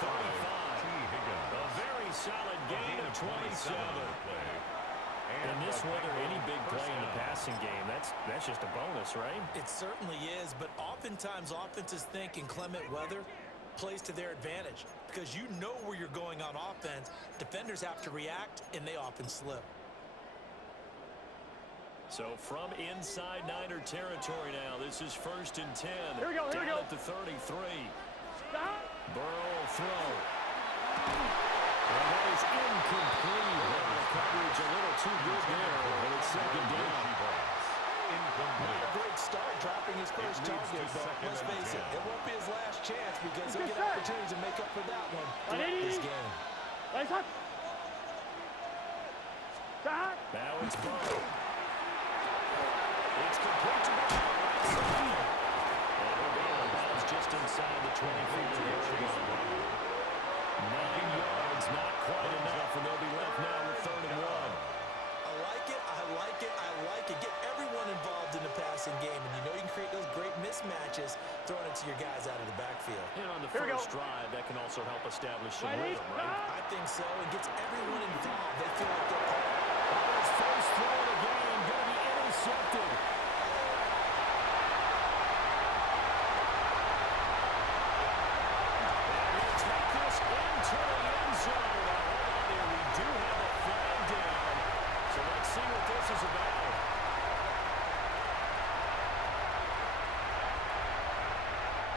35. A very solid gain of 27. In this weather, any big play in the passing game, that's just a bonus, right? It certainly is, but oftentimes offenses think in clement weather plays to their advantage because you know where you're going on offense. Defenders have to react, and they often slip. So from inside Niner territory now, this is 1st and 10. Here we go, here we go. At the 33. Stop. Burrow will throw. And that is incomplete. The coverage a little too good there, and it's 2nd down. Not a great start dropping his first target, but let's face it, it won't be his last chance because he'll get opportunities to make up for that one throughout this game. Now it's Burrow. It's complete to Burrow. And he'll be on bounds just inside the 24-yard line. 9 yards, not quite enough, and they'll be left now with 3rd and 1. I like it, I like it, I like it. Get everyone involved in the passing game, and you know you can create those great mismatches throwing it to your guys out of the backfield. And on the first drive, that can also help establish some rhythm, right? I think so. It gets everyone involved. They feel like they're part of it. His first throw of the game, going to be intercepted. And he'll take this into the end zone. Hold on here, we do have a flag down. So let's see what this is about.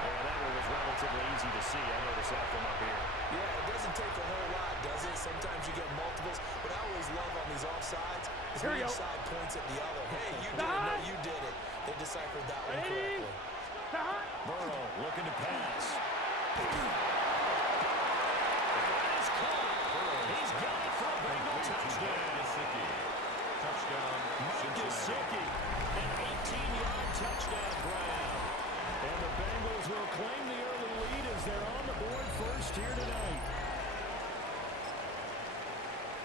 Yeah, that one was relatively easy to see. I noticed that from up here. Yeah, it doesn't take a whole lot, does it? Sometimes you get multiples. What I always love on these offsides is when each side points at the other. Hey, you did it. No, you did it. They deciphered that one correctly. Burrow looking to pass. He's got it for a Bengal touchdown. Touchdown. Mike Gesicki, an 18-yard touchdown grab. And the Bengals will claim the early lead as they're on the board first here tonight.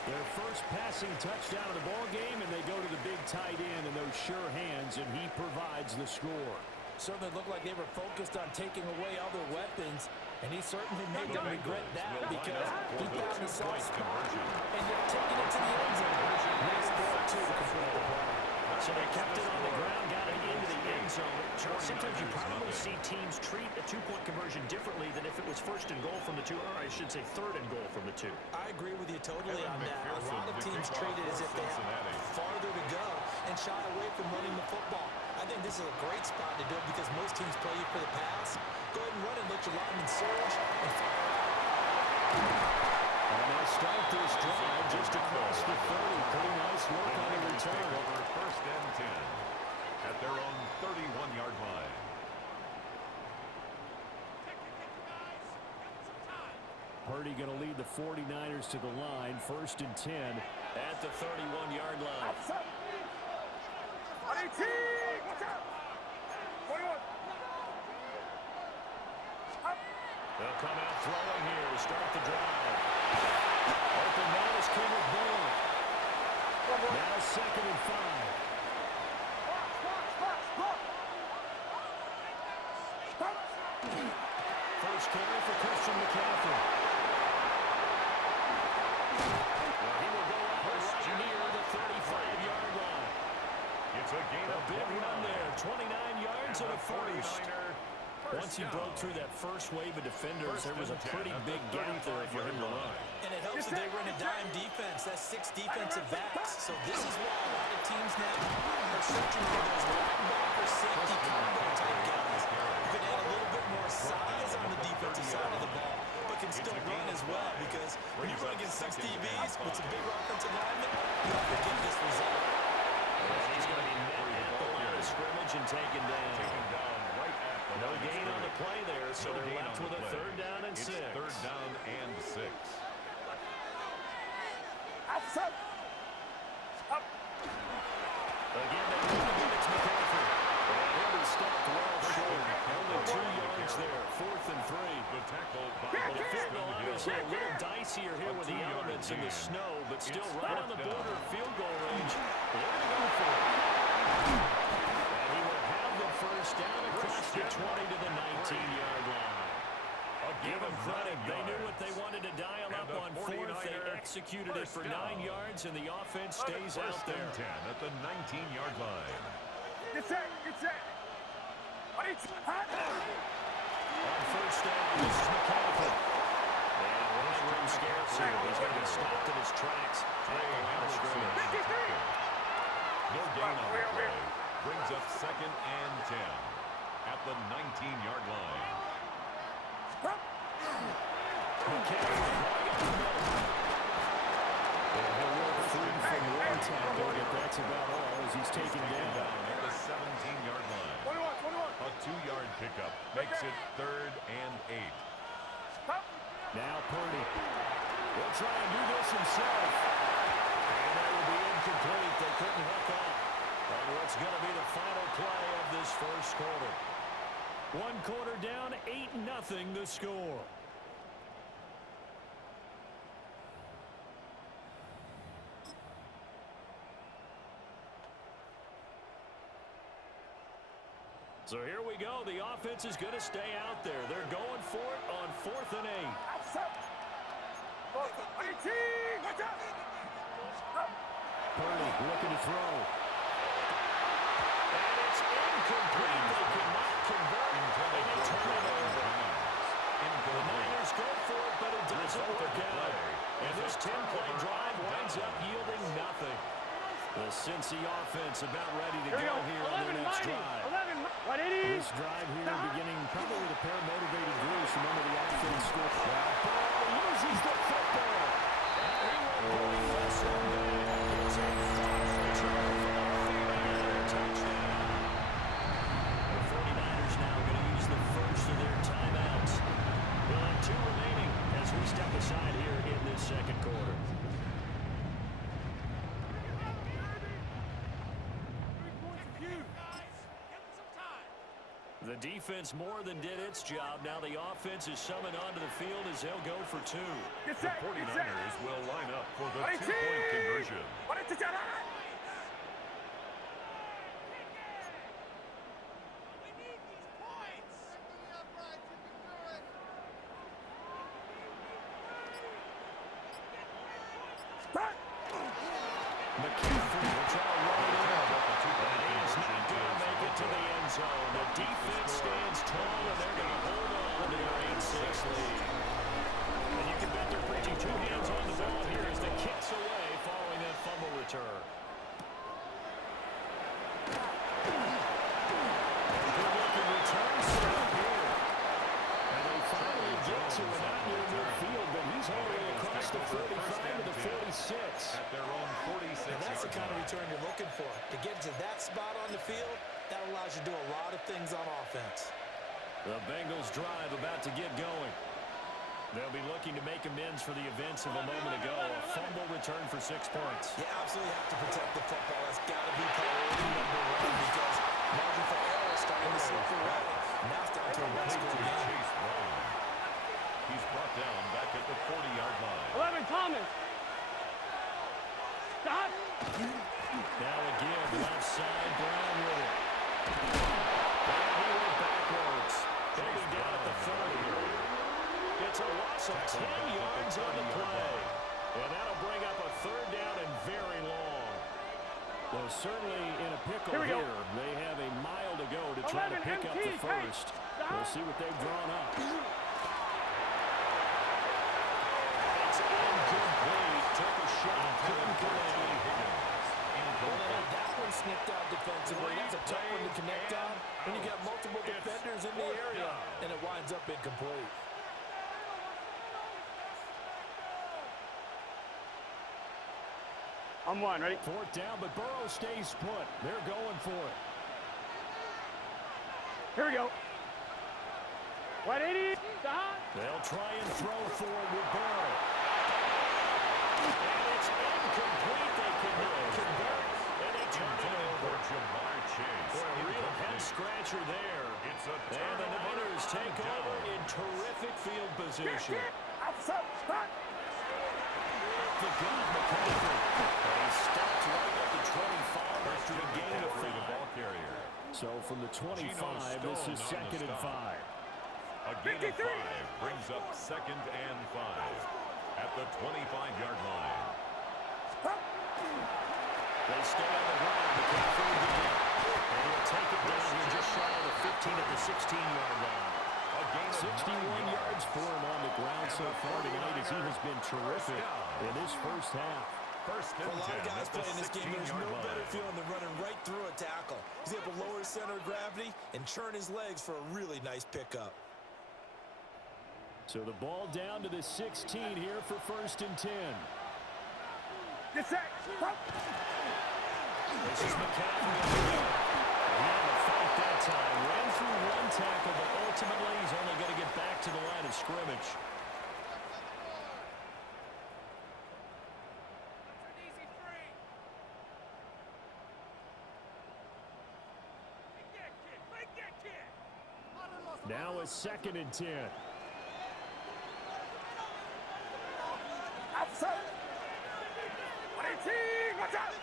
Their first passing touchdown of the ball game, and they go to the big tight end in those sure hands, and he provides the score. Certainly looked like they were focused on taking away other weapons, and he certainly made them regret that because he found a soft spot and yet taking it to the end zone. Nice throw, too, to complete the play. So they kept it on the ground, got it into the end zone. Charles, sometimes you probably see teams treat a two-point conversion differently than if it was 1st and goal from the 2, or I should say 3rd and goal from the 2. I agree with you totally on that. A lot of teams treat it as if they have farther to go and shy away from running the football. I think this is a great spot to do it because most teams play you for the pass. Go ahead and run it, let your linemen surge, and fire it out. And they'll start this drive just across the 30. Pretty nice work on the return. Over 1st and 10 at their own 31-yard line. Purdy going to lead the 49ers to the line. 1st and 10 at the 31-yard line. They'll come out throwing here to start the drive. Open man is Kendrick Bourne. Now 2nd and 5. First carry for Christian McCaffrey. Well, he will go out right near the 35-yard line. It's a gain of big run there. 29 yards and a first. Once he broke through that first wave of defenders, there was a pretty big gap there for him to run. And it helps that they run a dime defense. That's 6 defensive backs. So this is why a lot of teams now are searching for those linebacker safety combo type guys who can add a little bit more size on the defensive side of the ball, but can still run as well. Because when you run against 6 DBs with some bigger offensive linemen, you have to get this result. And he's going to be met at the line of scrimmage and taken down. No gain on the play there, so they're left with a 3rd down and 6. 3rd down and 6. Again, they move again. It's McCaffrey. And he'll be stopped well short. Only 2 yards there. 4th and 3. The tackle by Well, the field goal obviously a little dicier here with the elements in the snow, but still right on the border of field goal range. They're going to go for it. And he will have the first down across the 20 to the 19-yard line. Give them credit. They knew what executed it for 9 yards, and the offense stays out there. First and 10 at the 19-yard line. Get set. Get set. Wait. On first down, this is McCaffrey. And running room scarce here. He's going to get stopped in his tracks. No gain on the play. Brings up second and 10 at the 19-yard line. McCaffrey right up the middle. And he'll work free from one tackle, but that's about all as he's taken down. At the 17-yard line. 21. A 2-yard pickup makes it third and 8. Now Purdy. He'll try and do this himself. And that will be incomplete. They couldn't hook up. And what's going to be the final play of this first quarter. 1 quarter down, 8-0 the score. So here we go. The offense is going to stay out there. They're going for it on 4th and 8. Purdy looking to throw. And it's incomplete. They cannot convert. And they turn it over. The Niners go for it, but it doesn't work out. And this 10-play drive winds up yielding nothing. The Cincy offense about ready to go here on their next drive. This drive here beginning probably with a pair of motivated Bruce. Remember the offense scored. Burrow uses the football. And he will bring this one down. It's a fast return for a touchdown. The 49ers now going to use the first of their timeouts. We'll have 2 remaining as we step aside here in this second quarter. The defense more than did its job. Now the offense is summoned onto the field as they'll go for 2. The 49ers will line up for the 2-point conversion. McCaffrey will try to run it in. And he is not going to make it to the end zone. The defense stands tall, and they're going to hold on to their 8-6 lead. And you can bet they're preaching 2 hands on the ball here as the kick's away following that fumble return. Good looking return set up here. And they finally get to it out near midfield, but he's all the way across the 45 to the 46. At their own 46. And that's the kind of return you're looking for. To get to that spot on the field, that allows you to do a lot of things on offense. The Bengals drive about to get going. They'll be looking to make amends for the events of a moment ago. A fumble return for 6 points. You absolutely have to protect the football. That's got to be priority number 1 because margin for error is starting to slip away. Now it's down to a one-score game. He's brought down back at the 40-yard line. 11, Thomas. Stop. Now a give left side, Brown with it. And he went backwards. They'll be down at the 30. It's a loss of 10 yards on the play. And that'll bring up a 3rd down and very long. Well, certainly in a pickle here. They have a mile to go to try to pick up the first. We'll see what they've drawn up. It's incomplete. Took a shot. Couldn't connect. That one snipped out defensively. That's a tough one to connect on when you got multiple defenders in the area, and it winds up incomplete. I'm 1, ready? 4th down, but Burrow stays put. They're going for it. Here we go. 180. Stop. They'll try and throw for it with Burrow. And it's incomplete. They cannot convert. And they turn it over. Jamar Chase. For a real head-scratcher there. And the Niners take over in terrific field position. The gun, McCaffrey. And he stopped right at the 25 after a gain of 5. So from the 25, this is 2nd and 5. A gain of 5 brings up 2nd and 5. at the 25-yard line. They stay on the ground. McCaffrey again. And he'll take it down here just shy of the 15 at the 16-yard line. 61 yards for him on the ground so far tonight as he has been terrific in this first half. First and For a lot 10 of guys at the playing this game, there's 16-yard no line. better feeling than running right through a tackle. He's able to lower his center of gravity and churn his legs for a really nice pickup. So the ball down to the 16 here for first and 10. Get set. This is McCaffrey. He had to fight that time. Ran through one tackle, but ultimately he's only going to get back to the line of scrimmage. Now a second and 10. Outside. 18. Watch out.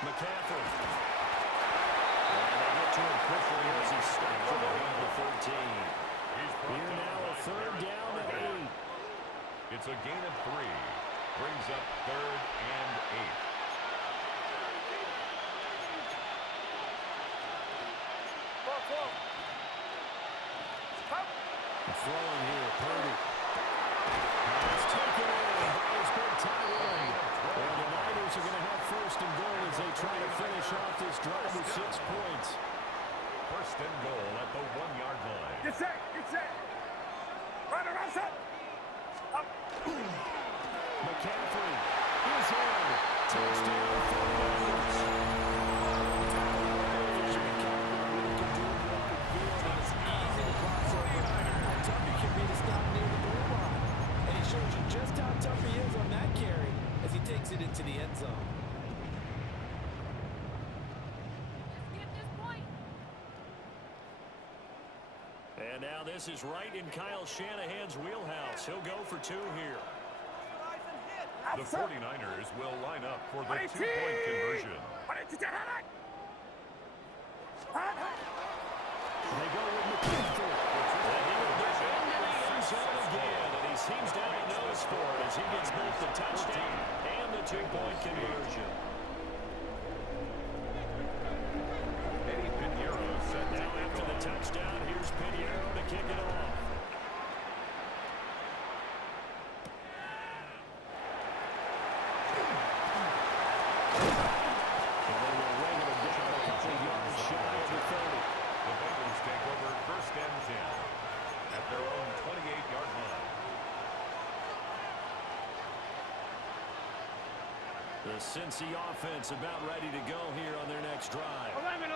McCaffrey. And they get to him quickly as he's stopped from around the 13. Here now a third down and 8. It's a gain of 3. Brings up 3rd and 8. Throwing here, Purdy. It's taken in by his big tight end. And the Niners are going to have first and goal as they try to finish off this drive with 6 points. First and goal at the 1-yard line. Get set. Get set. Run around set. Up. McCaffrey is in. Touchdown for the Niners. Shows you just how tough he is on that carry as he takes it into the end zone. And now this is right in Kyle Shanahan's wheelhouse. He'll go for 2 here. The 49ers will line up for the 2-point conversion. They go with McCaffrey. And he will get into the end zone again. And he seems to have a nose for it as he gets both the touchdown and the 2-point conversion. Eddie Pinheiro set Now after the touchdown, here's Pinheiro to kick it off. And they will wing him down a couple yards shy of the 30. The Bengals take over first and 10 at their own 28-yard line. The Cincy offense about ready to go here on their next drive. 11.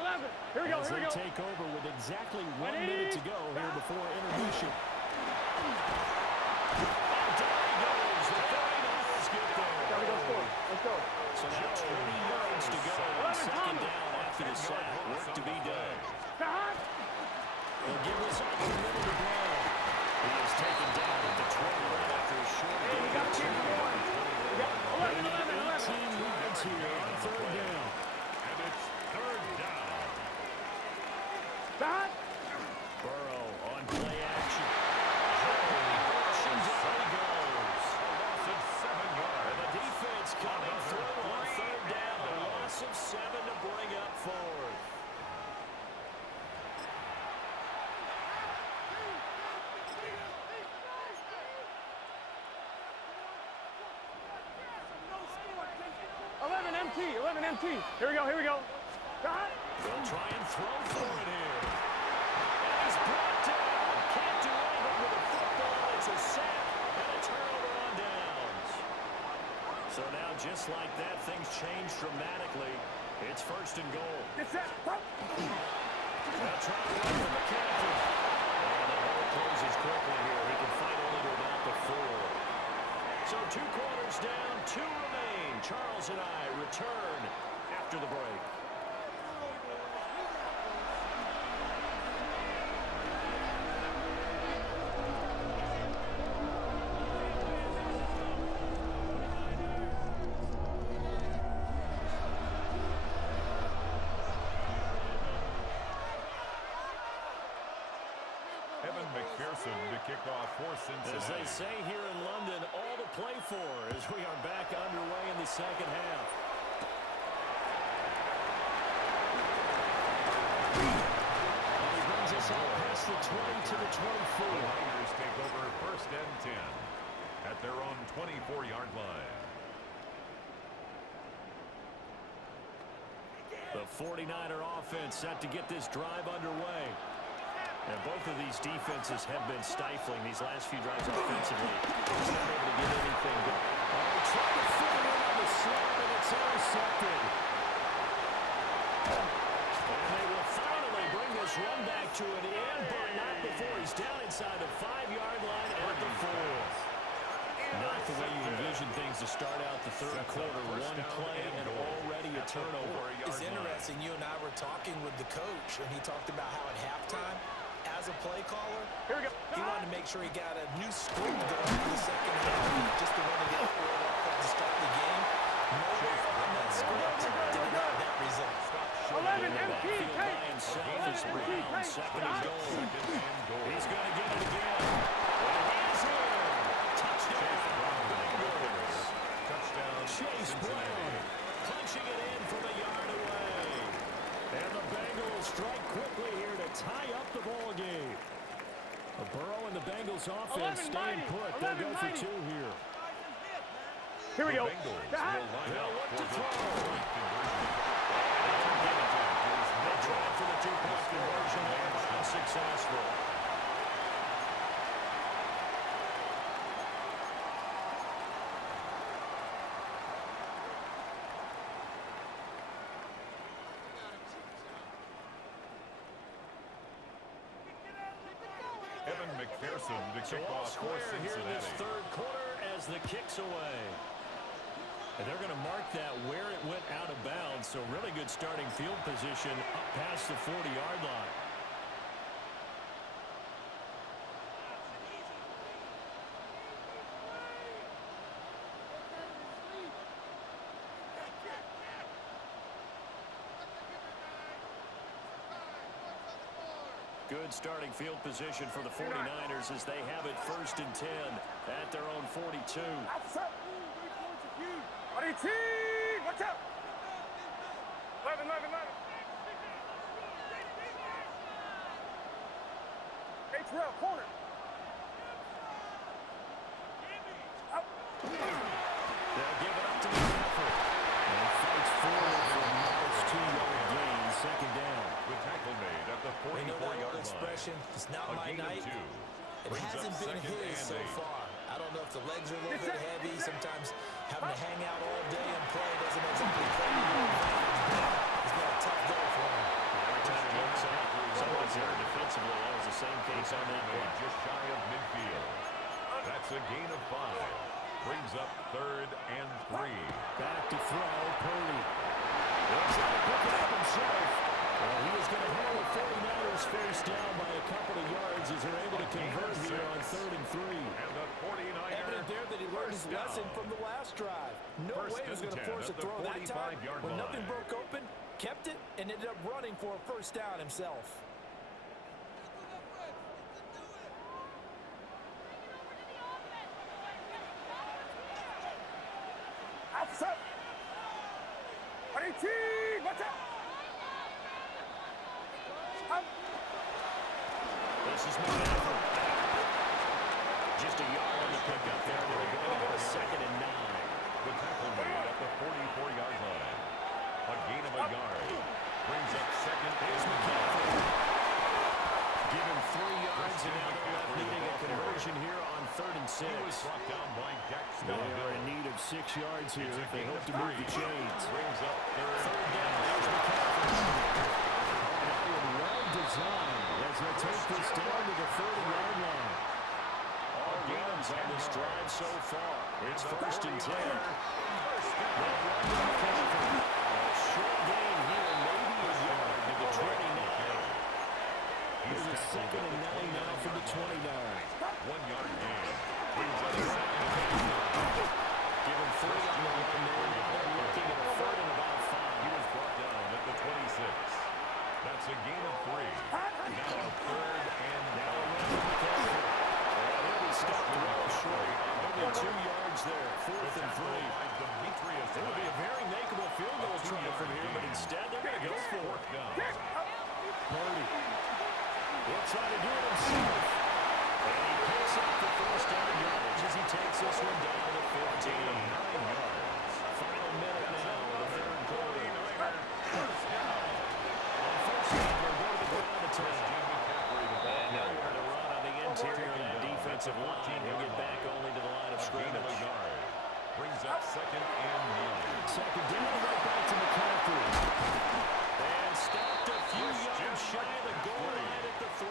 Here we go. As Here we they go. take over with exactly 1 minute to go here before intermission. And down he goes. The 49ers get there. Gotta go score. Let's go. So now 20 yards to go. Second down after the sack. Work to be done. They'll give this up the middle to Brown. He is taken down at the 20 after a short gain of 2. 18 yards here on third down. And it's 3rd down. Burrow on play action. Russians out he goes. Loss of 7 yards. And the defense coming through on third down. A loss of 7 to bring up 4th. MT. Here we go. They'll try and throw for it here. And he's brought down. Can't do anything with the football. It's a sack and a turnover on downs. So now just like that, things change dramatically. It's first and goal. Get set. They'll try to run for McCaffrey. And the ball closes quickly here. He can fight only to about the 4. So 2 quarters down, 2 remain. Charles and I return after the break. Evan McPherson to kick off for Cincinnati. As they say here in play for as we are back underway in the second half. And he brings us out past the 20 to the 24. The Niners take over 1st and 10 at their own 24-yard line. The 49er offense set to get this drive underway. And both of these defenses have been stifling these last few drives offensively. Just not able to get anything going. Oh, trying to fit it in on the slant, and it's intercepted. And they will finally bring this run back to an end, but not before he's down inside the 5-yard line at the 4. Not the way you envision things to start out the third quarter. One play and already a turnover. It's interesting. You and I were talking with the coach, and he talked about how at halftime, as a play caller, he wanted to make sure he got a new script going for the second half, just to want to get the offense to start the game. Nowhere on that script did it have that result. 11 MT, By himself is Brown, second and goal. He's going to get it again. He's in. Touchdown, Chase Brown, punching it in from a yard away. And the Bengals strike quickly here to tie up the ball game. Burrow and the Bengals offense staying put. They'll go for 2 here. Here we go. They'll look to throw. They tried for the 2-point conversion there, but unsuccessful. McPherson to So kick all off for square here in this Cincinnati. third quarter as the kick's away. And they're going to mark that where it went out of bounds. So really good starting field position up past the 40-yard line. Good starting field position for the 49ers as they have it 1st and 10 at their own 42. RayJ, watch out. 11. H-Rail, corner. Out. They'll give it up to McCaffrey. And he fights forward for a nice 2-yard gain, second down. The tackle made at the We know that 44-yard old expression, line. it's not A my gain of night. 2. It Brings hasn't up been 2nd his and so 8. far. I don't know if the legs are a little bit heavy. Sometimes having to hang out all day and play doesn't exactly play to your advantage, but it's been a tough go for him. Every time he looks up, someone's there defensively. That was the same case on that play. Just shy of midfield. That's a gain of 5. Brings up 3rd and 3. Back to throw, Purdy. He'll try to pick it up himself. Well, he is going to hold the 49ers first down by a couple of yards as they're able to convert here on 3rd and 3. And the 49er Evident there that he learned his lesson from the last drive. No way he was going to force a throw that time. When nothing broke open, kept it, and ended up running for a first down himself. Outside. RayJ, watch out. This is McCaffrey. Just a yard on the pickup there. They're going to go to 2nd and 9. The tackle made at the 44-yard line. A gain of a yard. Brings up 2nd Here's and McCaffrey. Give him 3 yards, and now they're left needing a conversion here on 3rd and 6. He was brought down by They are in need of 6 yards here if they hope to move the chains. Brings up 3rd down. There's McCaffrey. Well designed as they take this down to the 30-yard line. All runs on this drive so far. It's 1st and 10. A short gain here, maybe a yard to the 29. Here's a 2nd and 9 now from the 29. 1-yard gain. Brings up 2nd. Give him 3 on the line there. Now they're looking at a 3rd and about 5. He was brought down at the 26. That's a gain of 3. Now a 3rd and Now around McCaffrey. He'll be stopped well short. Only 2 yards there 4th and 3. It would be a very makeable field goal try from here, but instead they're going to go for it. Purdy will try to do it himself. And he picks up the first down yardage as he takes this one down to 15. 9 yards. Final minute now of the third quarter. First down. On first down, they'll go to the ground attack. And nowhere to run on the interior of that defensive line. He'll get back only to the line of scrimmage. Brings up 2nd and 9. Second down, right back to McCaffrey. And stopped a few yards shy of the goal line at the 3.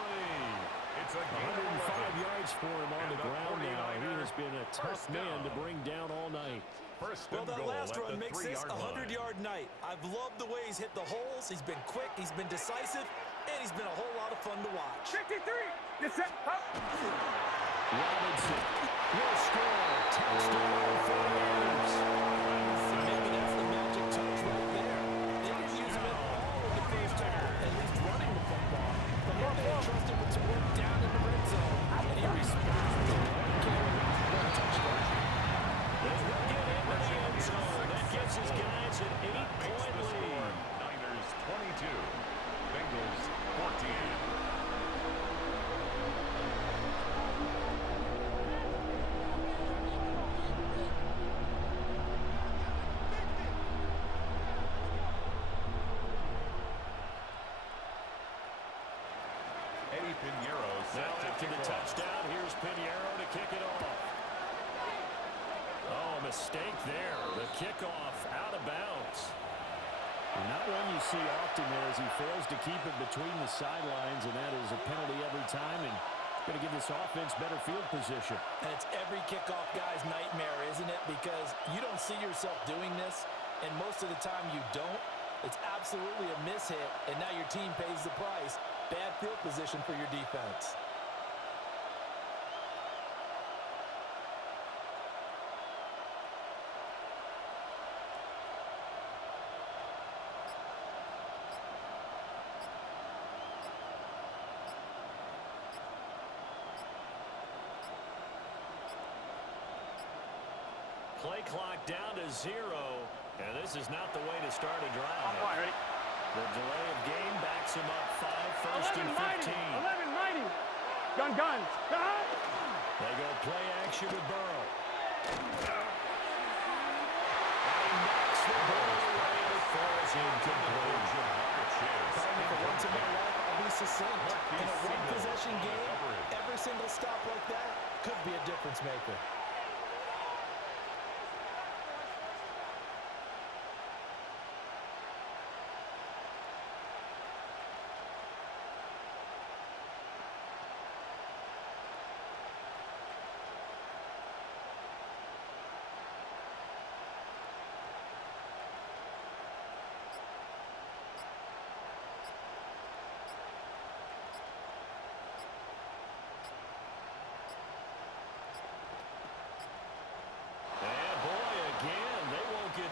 It's a 105 yards for him on the ground now. He has been a tough man to bring down all night. Well, that last run makes this a 100-yard night. I've loved the way he's hit the holes. He's been quick, he's been decisive, and he's been a whole lot of fun to watch. 53. Get set. Up. Robinson will score. Touchdown for the Rams. Maybe that's the magic touch right there. They didn't use him at all in the first half, at least running the football. But here they entrusted with some work down in the red zone, and he responds with a carry for a touchdown. They will get into the end zone. That gives his guys an 8-point lead. Niners 22, Bengals 14. Now after the touchdown, here's Pinheiro to kick it off. Oh, mistake there. The kickoff out of bounds. Not one you see often there as he fails to keep it between the sidelines, and that is a penalty every time, and going to give this offense better field position. And it's every kickoff guy's nightmare, isn't it? Because you don't see yourself doing this, and most of the time you don't. It's absolutely a mishit, and now your team pays the price. Bad field position for your defense. Play clock down to 0, and this is not the way to start a drive. Ready? The delay of game backs him up 5, 1st and 15. 11 mighty. Guns. They go play action with Burrow. And he knocks the ball away and it falls incomplete. For once in my life, I'll be succinct. In a one-possession game, every single stop like that could be a difference maker.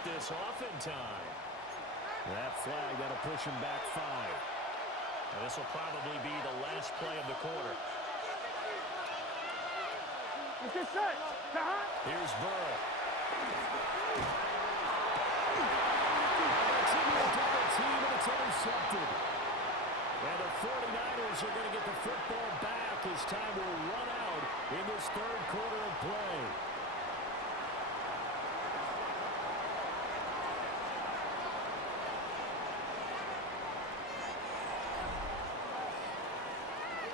This off in time. That flag, that'll push him back 5. Now, this will probably be the last play of the quarter. Get set. Here's Burrow. Double team, and it's intercepted. And the 49ers are going to get the football back as time will run out in this third quarter of play.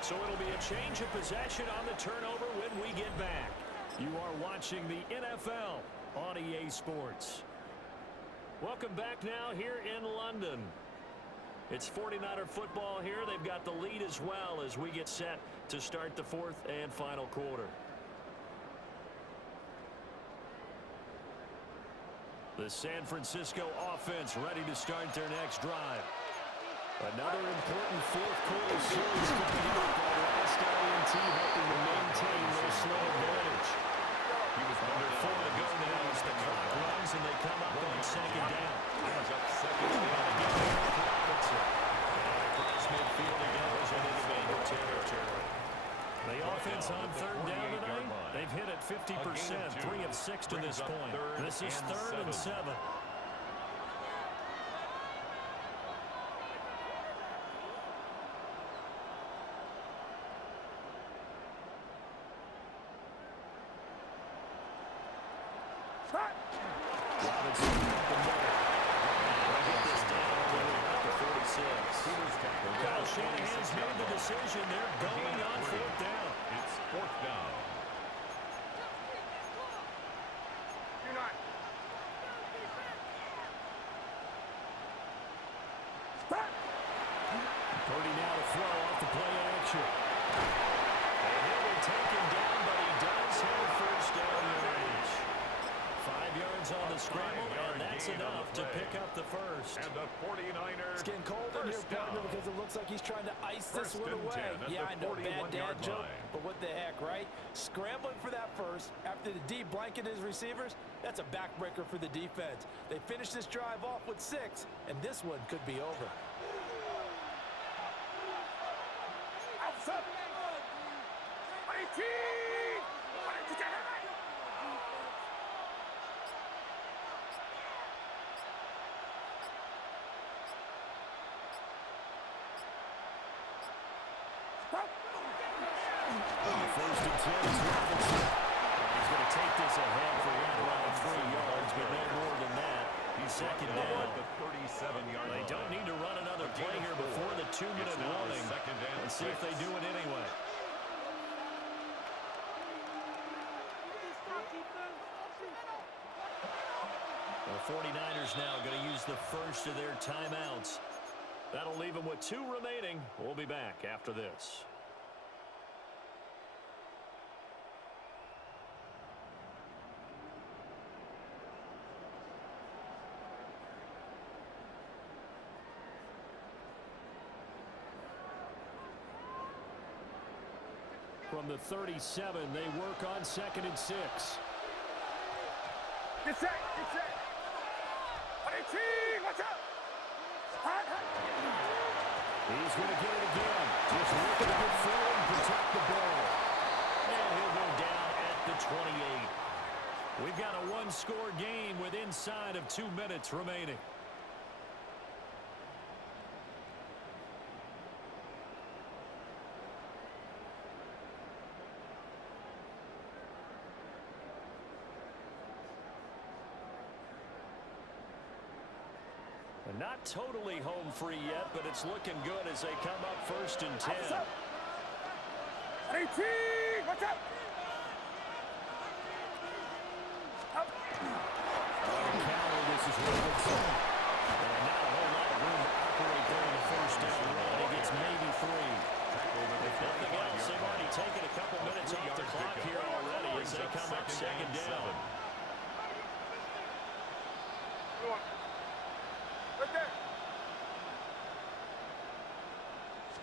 So it'll be a change of possession on the turnover when we get back. You are watching the NFL on EA Sports. Welcome back now here in London. It's 49er football here. They've got the lead as well as we get set to start the fourth and final quarter. The San Francisco offense ready to start their next drive. Another important fourth quarter series coming up. That last INT helping to maintain their slow advantage. Under 4 to go now as the clock runs and they come up on second down. Brings up second down again. Robinson. And across midfield he goes into the Bengal territory. The offense on third down tonight, they've hit it 50%, 3 of 6 to this point. This is 3rd and 7. Shanahan's made the decision. They're going on 4th down. It's 4th down. You're not. Purdy now to throw off the play action. And he will take him down, but he does have 1st down yardage. 5 yards on the scramble, and that's enough to pick up the 1st. And the 49ers. It's getting cold in here, partner, because it looks like he's trying to ice this one away. Yeah, I know, bad dad joke, but what the heck, right? Scrambling for that 1st after the D blanket his receivers, that's a backbreaker for the defense. They finish this drive off with 6, and this one could be over. Outside. 18. First and 10 is Robinson. He's going to take this ahead for right around 3 yards, but no more than that. He's 2nd down. The 37-yard line. They don't need to run another play here before the 2-minute warning. Let's see if they do it anyway. The 49ers now going to use the first of their timeouts. That'll leave them with 2 remaining. We'll be back after this. From the 37, they work on 2nd and 6. Get set. 18. Watch out. He's going to get it again. Just looking to get forward and protect the ball. And he'll go down at the 28. We've got a 1-score game with inside of 2 minutes remaining. Not totally home free yet, but it's looking good as they come up 1st and 10. 18. Watch out. Counter, this is Robinson. And not a whole lot of room to operate there in the 1st down run. He gets maybe 3. If nothing else, they've already taken a couple minutes off the clock here already as they come up 2nd down. Right there.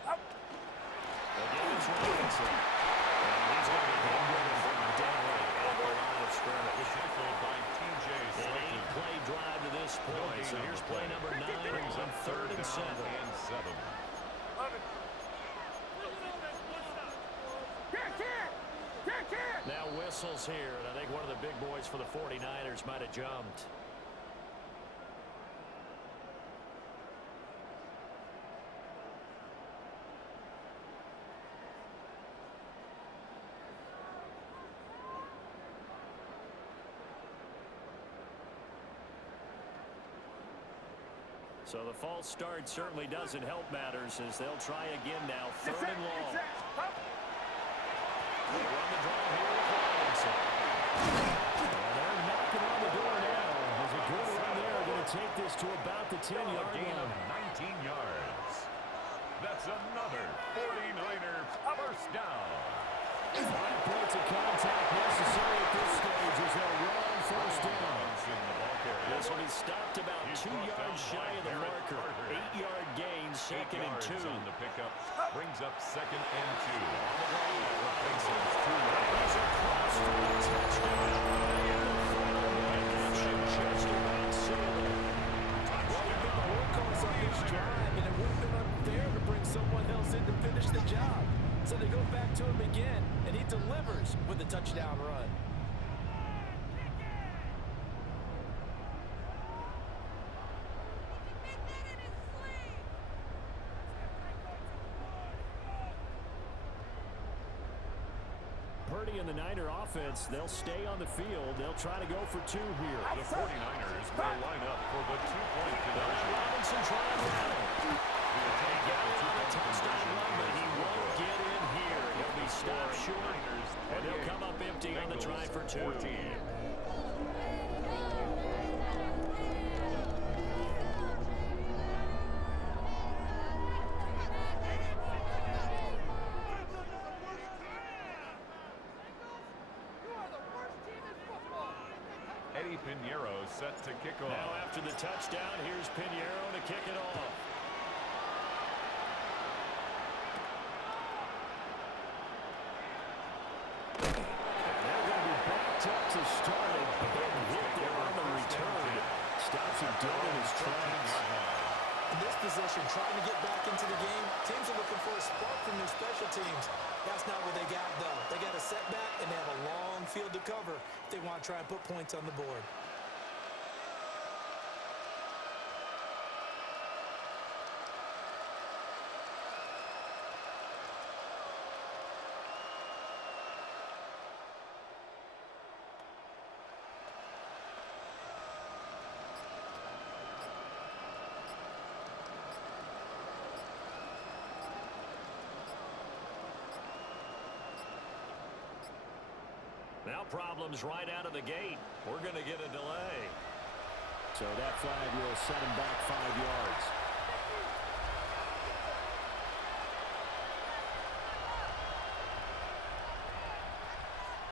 Up. Again, it's Robinson. And he's going to be hit from down at the line of scrimmage. By TJ An 8-play drive to this point. So here's play number 9 on 3rd and 7. Now whistles here, and I think one of the big boys for the 49ers might have jumped. So the false start certainly doesn't help matters as they'll try again now. 3rd and long. They run the drive here with Robinson. And they're knocking on the door now. There's a good run there. Going to take this to about the 10-yard line. 19 yards. That's another 49er 1st down. 5 points of contact necessary at this stage as they'll run 1st down. This will be stopped about 2 yards shy of the marker. 8-yard gain, 2nd and 2. On the pickup brings up 2nd and 2. He's across for a touchdown. Just about sealed. Well, you've been the workhorse on this drive, and it would have been unfair to bring someone else in to finish the job. So they go back to him again, and he delivers with a touchdown run. clarity in the Niner offense. They'll stay on the field. They'll try to go for two here. The 49ers will line up for the two-point conversion. Robinson trying to run. He got it on a touchdown run, but he won't get in here. He'll be stopped short, and they'll come up empty on the try for two. 14. Pinheiro set to kick off. Now after the touchdown, here's Pinheiro to kick it off. And they're going to be backed up to start it. And hit there on the return. Stops him dead in his tracks. In this position, trying to get back into the game, teams are looking for a spark from their special teams. That's not what they got, though. They got a setback, and they have a long field to cover if they want to try and put points on the board. Now problems right out of the gate. We're going to get a delay. So that flag will set him back 5 yards.